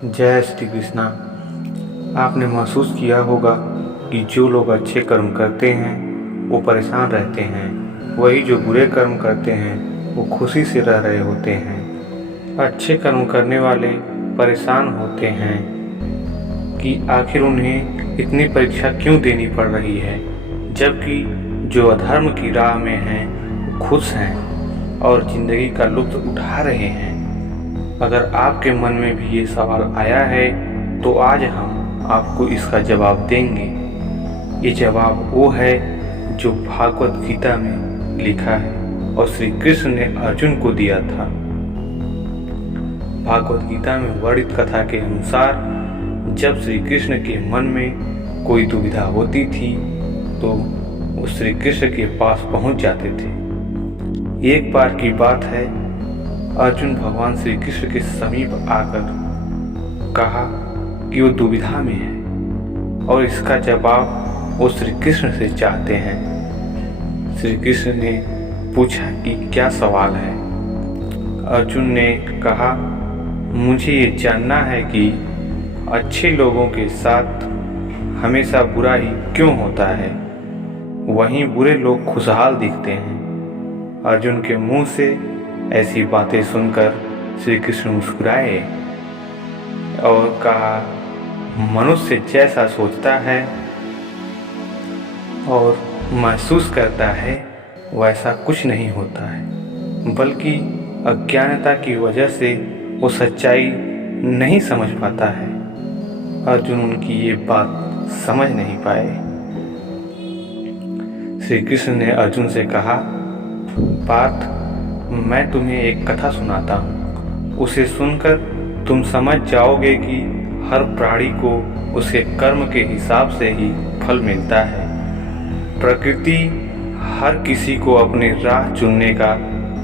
जय श्री कृष्णा। आपने महसूस किया होगा कि जो लोग अच्छे कर्म करते हैं वो परेशान रहते हैं, वही जो बुरे कर्म करते हैं वो खुशी से रह रहे होते हैं। अच्छे कर्म करने वाले परेशान होते हैं कि आखिर उन्हें इतनी परीक्षा क्यों देनी पड़ रही है, जबकि जो अधर्म की राह में हैं वो खुश हैं और ज़िंदगी का लुत्फ़ उठा रहे हैं। अगर आपके मन में भी ये सवाल आया है तो आज हम आपको इसका जवाब देंगे। ये जवाब वो है जो भागवत गीता में लिखा है और श्री कृष्ण ने अर्जुन को दिया था। भागवत गीता में वर्णित कथा के अनुसार जब श्री कृष्ण के मन में कोई दुविधा होती थी तो वो श्री कृष्ण के पास पहुंच जाते थे। एक बार की बात है, अर्जुन भगवान श्री कृष्ण के समीप आकर कहा कि वो दुविधा में है और इसका जवाब वो श्री कृष्ण से चाहते हैं। श्री कृष्ण ने पूछा कि क्या सवाल है। अर्जुन ने कहा, मुझे ये जानना है कि अच्छे लोगों के साथ हमेशा बुरा ही क्यों होता है, वहीं बुरे लोग खुशहाल दिखते हैं। अर्जुन के मुंह से ऐसी बातें सुनकर श्री कृष्ण मुस्कुराए और कहा, मनुष्य जैसा सोचता है और महसूस करता है वैसा कुछ नहीं होता है, बल्कि अज्ञानता की वजह से वो सच्चाई नहीं समझ पाता है। अर्जुन उनकी ये बात समझ नहीं पाए। श्री कृष्ण ने अर्जुन से कहा, पार्थ, मैं तुम्हें एक कथा सुनाता हूँ, उसे सुनकर तुम समझ जाओगे कि हर प्राणी को उसके कर्म के हिसाब से ही फल मिलता है। प्रकृति हर किसी को अपनी राह चुनने का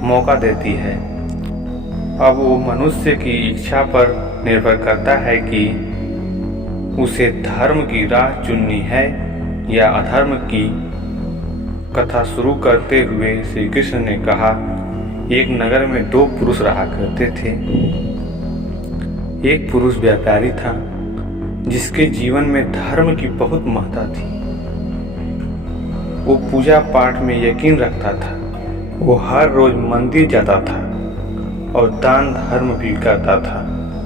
मौका देती है। अब वो मनुष्य की इच्छा पर निर्भर करता है कि उसे धर्म की राह चुननी है या अधर्म की। कथा शुरू करते हुए श्री कृष्ण ने कहा, एक नगर में दो पुरुष रहा करते थे। एक पुरुष व्यापारी था जिसके जीवन में धर्म की बहुत महत्ता थी। वो पूजा पाठ में यकीन रखता था। वो हर रोज मंदिर जाता था और दान धर्म भी करता था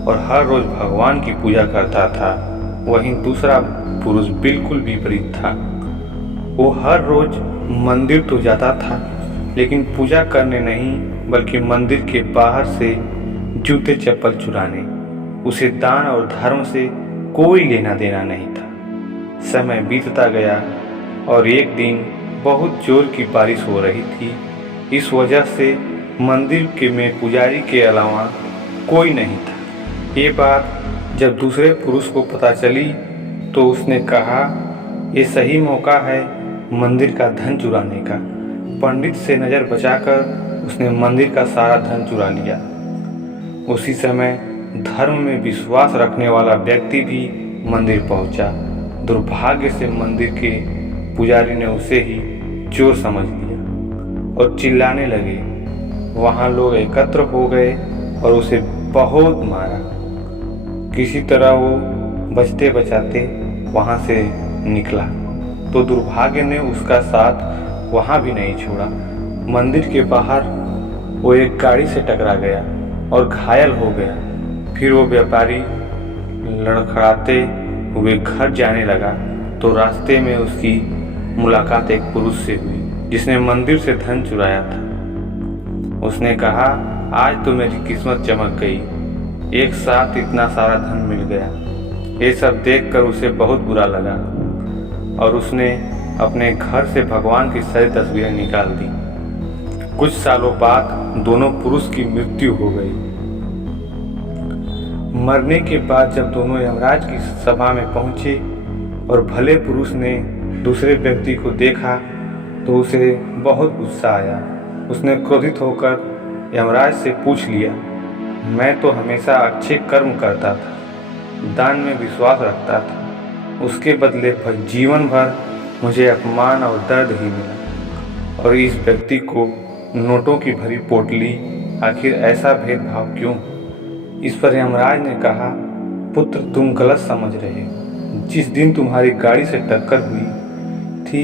और हर रोज भगवान की पूजा करता था। वहीं दूसरा पुरुष बिल्कुल विपरीत था। वो हर रोज मंदिर तो जाता था लेकिन पूजा करने नहीं, बल्कि मंदिर के बाहर से जूते चप्पल चुराने। उसे दान और धर्म से कोई लेना देना नहीं था। समय बीतता गया और एक दिन बहुत जोर की बारिश हो रही थी। इस वजह से मंदिर के में पुजारी के अलावा कोई नहीं था। ये बात जब दूसरे पुरुष को पता चली तो उसने कहा, ये सही मौका है मंदिर का धन चुराने का। पंडित से नज़र बचाकर उसने मंदिर का सारा धन चुरा लिया। उसी समय धर्म में विश्वास रखने वाला व्यक्ति भी मंदिर पहुंचा। दुर्भाग्य से मंदिर के पुजारी ने उसे ही चोर समझ लिया और चिल्लाने लगे। वहां लोग एकत्र हो गए और उसे बहुत मारा। किसी तरह वो बचते बचाते वहां से निकला तो दुर्भाग्य ने उसका साथ वहाँ भी नहीं छोड़ा। मंदिर के बाहर वो एक गाड़ी से टकरा गया और घायल हो गया। फिर वो व्यापारी लड़खड़ाते हुए घर जाने लगा तो रास्ते में उसकी मुलाकात एक पुरुष से हुई जिसने मंदिर से धन चुराया था। उसने कहा, आज तो मेरी किस्मत चमक गई, एक साथ इतना सारा धन मिल गया। ये सब देखकर उसे बहुत बुरा लगा और उसने अपने घर से भगवान की सारी तस्वीरें निकाल दी। कुछ सालों बाद दोनों पुरुष की मृत्यु हो गई। मरने के बाद जब दोनों यमराज की सभा में पहुंचे और भले पुरुष ने दूसरे व्यक्ति को देखा तो उसे बहुत गुस्सा आया। उसने क्रोधित होकर यमराज से पूछ लिया, मैं तो हमेशा अच्छे कर्म करता था, दान में विश्वास रखता था, उसके बदले जीवन भर मुझे अपमान और दर्द ही मिला, और इस व्यक्ति को नोटों की भरी पोटली, आखिर ऐसा भेदभाव क्यों? इस पर यमराज ने कहा, पुत्र तुम गलत समझ रहे हो। जिस दिन तुम्हारी गाड़ी से टक्कर हुई थी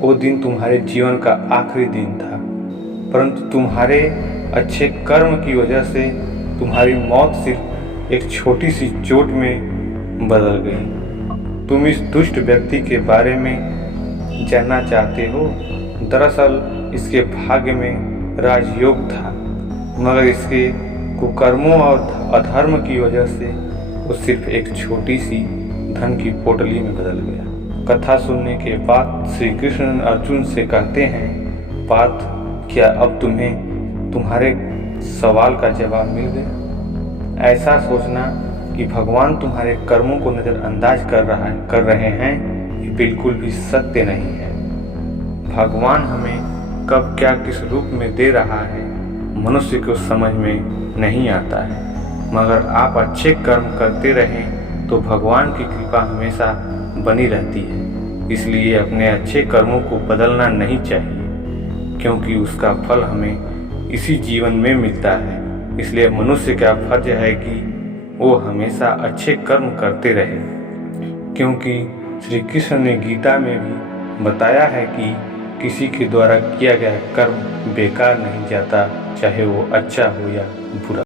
वो दिन तुम्हारे जीवन का आखिरी दिन था, परंतु तुम्हारे अच्छे कर्म की वजह से तुम्हारी मौत सिर्फ एक छोटी सी चोट में बदल गई। तुम इस दुष्ट व्यक्ति के बारे में जानना चाहते हो। दरअसल इसके भाग्य में राजयोग था, मगर इसके कुकर्मों और अधर्म की वजह से वो सिर्फ एक छोटी सी धन की पोटली में बदल गया। कथा सुनने के बाद श्री कृष्ण अर्जुन से कहते हैं, पार्थ, क्या अब तुम्हें तुम्हारे सवाल का जवाब मिल गया? ऐसा सोचना कि भगवान तुम्हारे कर्मों को नज़रअंदाज कर रहे हैं, ये बिल्कुल भी सत्य नहीं है। भगवान हमें कब क्या किस रूप में दे रहा है मनुष्य को समझ में नहीं आता है, मगर आप अच्छे कर्म करते रहें तो भगवान की कृपा हमेशा बनी रहती है। इसलिए अपने अच्छे कर्मों को बदलना नहीं चाहिए, क्योंकि उसका फल हमें इसी जीवन में मिलता है। इसलिए मनुष्य का फर्ज है कि वो हमेशा अच्छे कर्म करते रहे, क्योंकि श्री कृष्ण ने गीता में भी बताया है कि किसी के द्वारा किया गया कर्म बेकार नहीं जाता, चाहे वो अच्छा हो या बुरा।